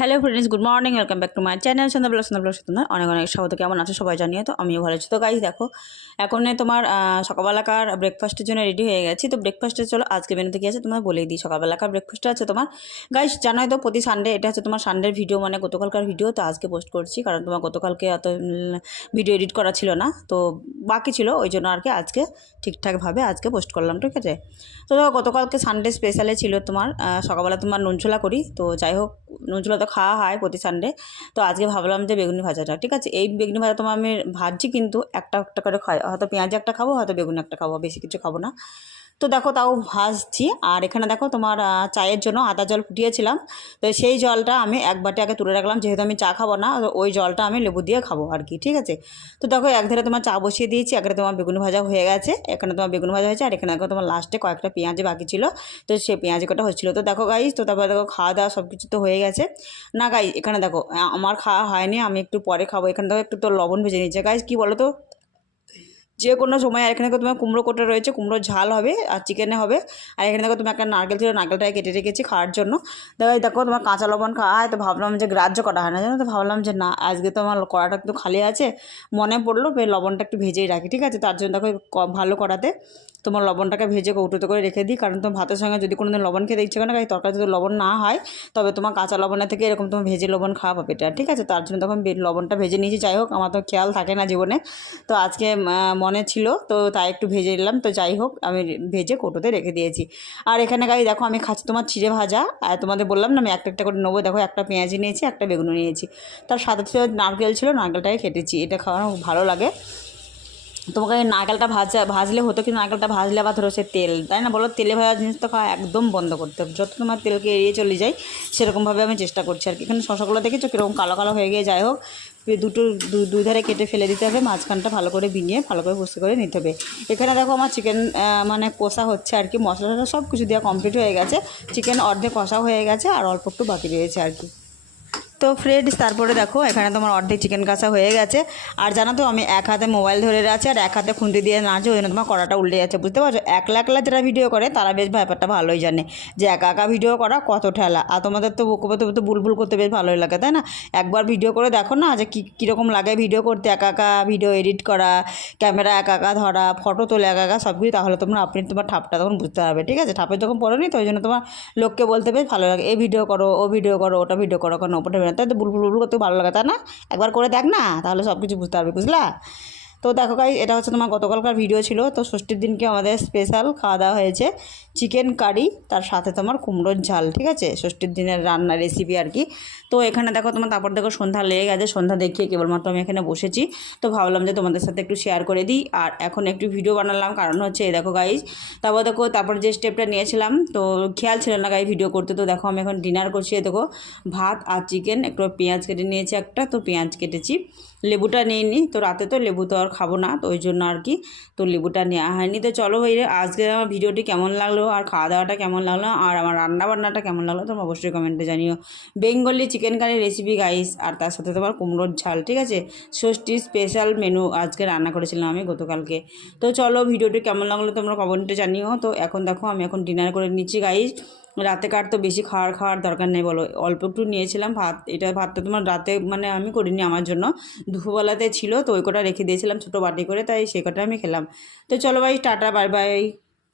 Hello friends good morning welcome back to my channel Sandhya vlog Sandhya vlog Sandhya অনেক অনেক স্বাগত। কেমন আছো সবাই জানিয়ে তো? আমিও ভালো আছি। তো গাইজ দেখো, এখন তোমার সকালবেলাকার ব্রেকফাস্টের জন্য রেডি হয়ে গেছি। তো ব্রেকফাস্টে চলো, আজকে মেনুতে কী আছে তোমার বলেই দিই, সকালবেলাকার ব্রেকফাস্টে আছে তোমার। গাইজ জানোই তো, প্রতি সানডে এটা হচ্ছে তোমার সানডের ভিডিও মানে গতকালকার ভিডিও তো আজকে পোস্ট করছি। কারণ তোমার গতকালকে অত ভিডিও এডিট করা ছিল না। তো বাকি ছিল, ওই জন্য আর কি আজকে ঠিকঠাকভাবে আজকে পোস্ট করলাম, ঠিক আছে? তো গতকালকে সানডে স্পেশালে ছিল তোমার সকালবেলা তোমার নুনছোলা করি। তো যাই হোক তো খাওয়া হয় প্রতি সানডে তো আজকে ভাবলাম যে বেগুনি ভাজাটা। ঠিক আছে, এই বেগুনি ভাজা তোমার আমি ভাজছি কিন্তু একটা একটা করে খাই। হয়তো পেঁয়াজ একটা খাব, হয়তো বেগুনি একটা খাব, বেশি কিছু খাব না। তো দেখো তাও ভাজছি। আর এখানে দেখো তোমার চায়ের জন্য আদা জল ফুটিয়েছিলাম। তো সেই জলটা আমি এক বাটি আগে তুলে রাখলাম, যেহেতু আমি চা খাব না ওই জলটা আমি লেবু দিয়ে খাব আর কি, ঠিক আছে? তো দেখো এক ধারে তোমার চা বসিয়ে দিয়েছি একধারে তোমার বেগুন ভাজা হয়ে গেছে। এখানে তোমার বেগুন ভাজা হয়েছে, আর এখানে দেখো তোমার লাস্টে কয়েকটা পেঁয়াজ বাকি ছিল। তো সেই পেঁয়াজ কটা হচ্ছিল। তো দেখো গাইজ তো তারপরে দেখো খাওয়া দাওয়া সব কিছু তো হয়ে গেছে। না গাই এখানে দেখো আমার খাওয়া হয়নি, আমি একটু পরে খাব। এখানে দেখো, একটু তো লবণ ভেজে নিচ্ছে গাইজ কী বলো তো? যে কোনো সময়, আর এখানে তোমার কুমড়ো কোটা রয়েছে কুমড়োর ঝাল হবে আর চিকেনে হবে। আর এখানে দেখো তোমার একটা নারকেল ছিল, নারকেলটাকে কেটে রেখেছি খাওয়ার জন্য। দেখো দেখো তোমার কাঁচা লবণ খাওয়া হয় তো ভাবলাম যে গ্রাহ্য করা হয় না। জানো তো, ভাবলাম যে না, আজকে তো আমার কড়াটা একটু খালি আছে, মনে পড়ল লবণটা একটু ভেজেই রাখি, ঠিক আছে? তার জন্য দেখো ভালো করাতে তোমার লবণটাকে ভেজে কৌটোতে করে রেখে দিই। কারণ তোমার ভাতের সঙ্গে যদি কোনো দিন লবণ খেতে ইচ্ছে করে না তরকারি যদি লবণ না হয়, তবে তোমার কাঁচা লবণের থেকে এরকম তোমার ভেজে লবণ খাওয়া পাবে এটা, ঠিক আছে? তার জন্য তখন লবণটা ভেজে নিয়েছি। যাই হোক, আমার তো খেয়াল থাকে না জীবনে। তো আজকে মনে ছিল, তো তাই একটু ভেজে নিলাম। তো যাই হোক, আমি ভেজে কৌটোতে রেখে দিয়েছি। আর এখানে গাই দেখো আমি খাচ্ছি তোমার চিড়ে ভাজা। আর তোমাদের বললাম না, আমি একটা একটা করে নেব। দেখো একটা পেঁয়াজি নিয়েছি, একটা বেগুন নিয়েছি। তার সাথে ছিল নারকেল ছিল নারকেলটাকে কেটেছি এটা খাওয়ানো ভালো লাগে। তোমাকে নারকেলটা ভাজা, ভাজলে হতো কিন্তু নারকেলটা ভাজলে আবার ধরো সে তেল, তাই না? বলো? তেলে ভাজা জিনিস তো খাওয়া একদম বন্ধ করতে হবে। যত তোমার তেলকে এড়িয়ে চলে যাই, সেরকমভাবে আমি চেষ্টা করছি আর কি। এখানে শশাগুলো দেখেছ? কীরকম কালো কালো হয়ে গিয়ে, যাই হোক। দুটো দুই ধারে কেটে ফেলে দিতে হবে, মাঝখানটা ভালো করে বিনিয়ে ভালো করে বসে করে নিতে হবে। এখানে দেখো আমার চিকেন মানে কষা হচ্ছে আর কি মশলা সব কিছু দেওয়া কমপ্লিট হয়ে গেছে। চিকেন অর্ধেক কষা হয়ে গেছে আর অল্প একটু বাকি রয়েছে আর কি। তো ফ্রেন্ডস তারপরে দেখো, এখানে তোমার অর্ধেক চিকেন কাঁচা হয়ে গেছে। আর জানো তো, আমি এক হাতে মোবাইল ধরে আছে আর এক হাতে খুন্তি দিয়ে নাচে ওই জন্য তোমার কড়াটা উল্টে যাচ্ছে, বুঝতে পারছ? একলা একলা যারা ভিডিও করে, তারা বেশ ব্যাপারটা ভালোই জানে। যে একা একা ভিডিও করা কত ঠেলা। আর তোমাদের তো বুকো তো বুলবুল করতে বেশ ভালোই লাগে, তাই না? একবার ভিডিও করে দেখো না যে কী, কীরকম লাগে ভিডিও করতে, একা একা ভিডিও এডিট করা ক্যামেরা একা একা ধরা ফটো তোলে, একা একা সব কিছু, তাহলে তোমরা আপনি তোমার ঠাপটা তখন বুঝতে পারবে, ঠিক আছে? ঠাপে যখন পড়ো নি তো ওই জন্য তোমার লোককে বলতে বেশ ভালো লাগে, এ ভিডিও করো, ও ভিডিও করো, ওটা ভিডিও করো, কোনো? ওটা ভিডিও তাই তো বুলবুল বুলবুল করতে ভালো লাগে, তাই না? একবার করে দেখ না, তাহলে সব কিছু বুঝতে পারবে, বুঝলা? তো দেখো গাই এটা হচ্ছে তোমার গতকালকার ভিডিও ছিল, তো ষষ্ঠীর দিনকে আমাদের স্পেশাল খাওয়া দাওয়া হয়েছে চিকেন কারি তার সাথে তোমার কুমড়োর ঝাল, ঠিক আছে? ষষ্ঠীর দিনের রান্নার রেসিপি আর কি। তো এখানে দেখো তোমার, তারপর দেখো সন্ধ্যা লেগে গেছে, সন্ধ্যা দেখিয়ে কেবলমাত্র আমি এখানে বসেছি। তো ভাবলাম যে তোমাদের সাথে একটু শেয়ার করে দিই, আর এখন একটু ভিডিও বানালাম, কারণ হচ্ছে এই দেখো গাইজ তারপর দেখো, তারপর যে স্টেপটা নিয়েছিলাম, তো খেয়াল ছিল না গাই ভিডিও করতে, তো দেখো আমি এখন ডিনার করছি দেখো, ভাত আর চিকেন একটু পেঁয়াজ কেটে নিয়েছি একটা, তো পেঁয়াজ কেটেছি। লেবুটা নিইনি তো রাতে তো লেবু তো আর খাব না, তো ওই জন্য আর কি। তো লেবুটা নেওয়া হয়নি। তো চলো ভাই আজকে আমার ভিডিওটি কেমন লাগল আর খাওয়া দাওয়াটা কেমন লাগল আর আমার রান্না বান্নাটা কেমন লাগল তোমরা অবশ্যই কমেন্টে জানিও। Bengali chicken curry recipe guys আর তার সাথে তোমার কুমড়োর ঝাল, ঠিক আছে? ষষ্ঠীর স্পেশাল মেনু আজকে রান্না করেছিলাম আমি গতকালকে। তো চলো ভিডিওটি কেমন লাগল তোমরা কমেন্টে জানিও। তো এখন দেখো, আমি এখন ডিনার করে নিচ্ছি গাইস রাতে কার তো বেশি খাওয়ার খাওয়ার দরকার নেই বলো। অল্প একটু নিয়েছিলাম ভাত। এটা ভাতটা তোমার রাতে মানে আমি করিনি আমার জন্য। দুপুরবেলাতে ছিল তো ওই কটা রেখে দিয়েছিলাম ছোটো বাটি করে, তাই সে কটা আমি খেলাম। তো চলো ভাই, টাটা বাই বাই